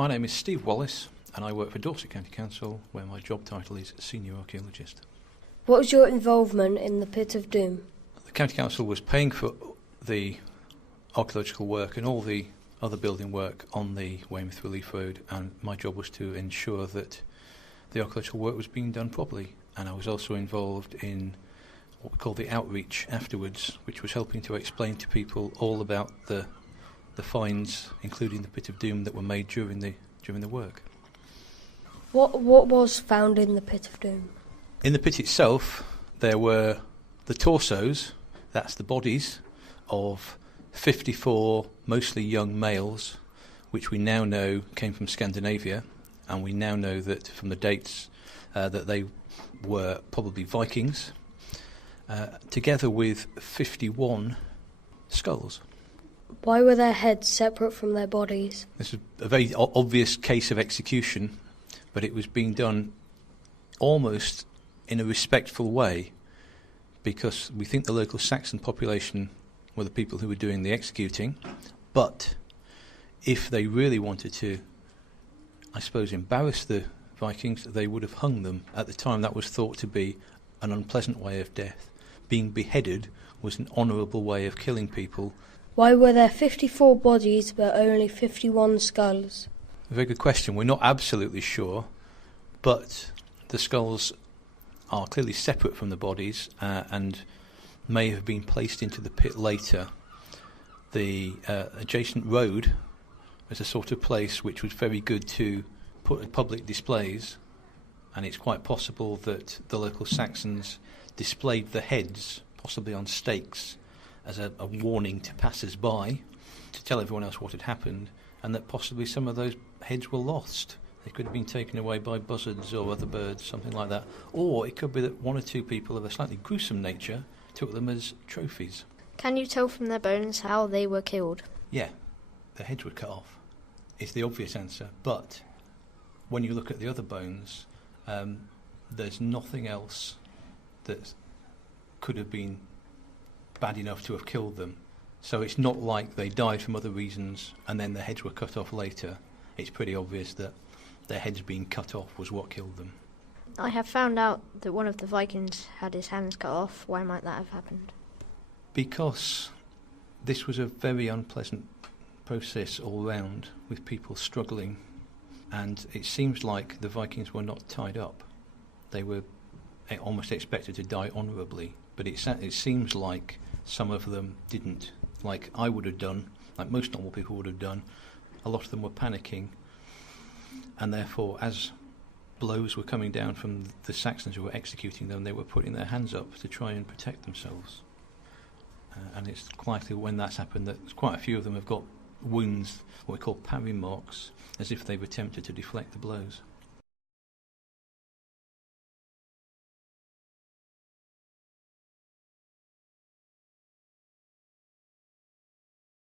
My name is Steve Wallis and I work for Dorset County Council, where my job title is Senior Archaeologist. What was your involvement in the Pit of Doom? The County Council was paying for the archaeological work and all the other building work on the Weymouth Relief Road, and my job was to ensure that the archaeological work was being done properly. And I was also involved in what we call the outreach afterwards, which was helping to explain to people all about the finds, including the Pit of Doom, that were made during the work. What was found in the Pit of Doom? In the pit itself, there were the torsos, that's the bodies, of 54 mostly young males, which we now know came from Scandinavia, and we now know that from the dates that they were probably Vikings, together with 51 skulls. Why were their heads separate from their bodies? This is a very obvious case of execution, but it was being done almost in a respectful way, because we think the local Saxon population were the people who were doing the executing, but if they really wanted to, I suppose, embarrass the Vikings, they would have hung them. At the time, that was thought to be an unpleasant way of death. Being beheaded was an honourable way of killing people. Why were there 54 bodies but only 51 skulls? A very good question. We're not absolutely sure, but the skulls are clearly separate from the bodies and may have been placed into the pit later. The adjacent road was a sort of place which was very good to put at public displays, and it's quite possible that the local Saxons displayed the heads, possibly on stakes, as a warning to passers-by, to tell everyone else what had happened, and that possibly some of those heads were lost. They could have been taken away by buzzards or other birds, something like that. Or it could be that one or two people of a slightly gruesome nature took them as trophies. Can you tell from their bones how they were killed? Yeah, their heads were cut off. It's the obvious answer. But when you look at the other bones, there's nothing else that could have been bad enough to have killed them. So it's not like they died from other reasons and then their heads were cut off later. It's pretty obvious that their heads being cut off was what killed them. I have found out that one of the Vikings had his hands cut off. Why might that have happened? Because this was a very unpleasant process all round, with people struggling, and it seems like the Vikings were not tied up. They were almost expected to die honourably, but it seems like some of them didn't, like I would have done, like most normal people would have done. A lot of them were panicking, and therefore, as blows were coming down from the Saxons who were executing them, they were putting their hands up to try and protect themselves. And it's likely when that's happened that quite a few of them have got wounds, what we call parry marks, as if they were attempted to deflect the blows.